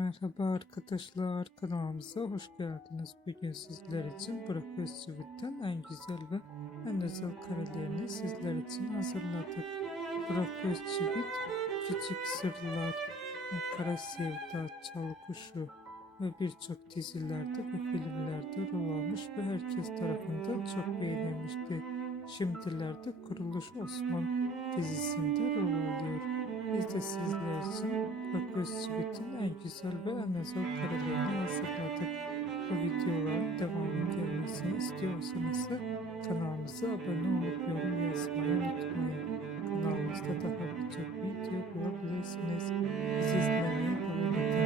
Merhaba arkadaşlar, kanalımıza hoş geldiniz. Bugün sizler için Burak Özçivit'ten en güzel ve en özel karelerini sizler için hazırladık. Burak Özçivit, Küçük Sırlar, Kara Sevda, Çalı Kuşu ve birçok dizilerde ve filmlerde rol almış ve herkes tarafından çok beğenilmişti. Şimdilerde Kuruluş Osman dizisinde rol alıyor. Biz de sizler için Burak Özçivit'in en güzel ve en özel karelerini hazırladık. Bu videoların devamının gelmesini istiyorsanız kanalımıza abone olup yorum yazmayı unutmayın. Kanalımızda daha birçok video bulabilirsiniz. Bizi izlemeye devam edin.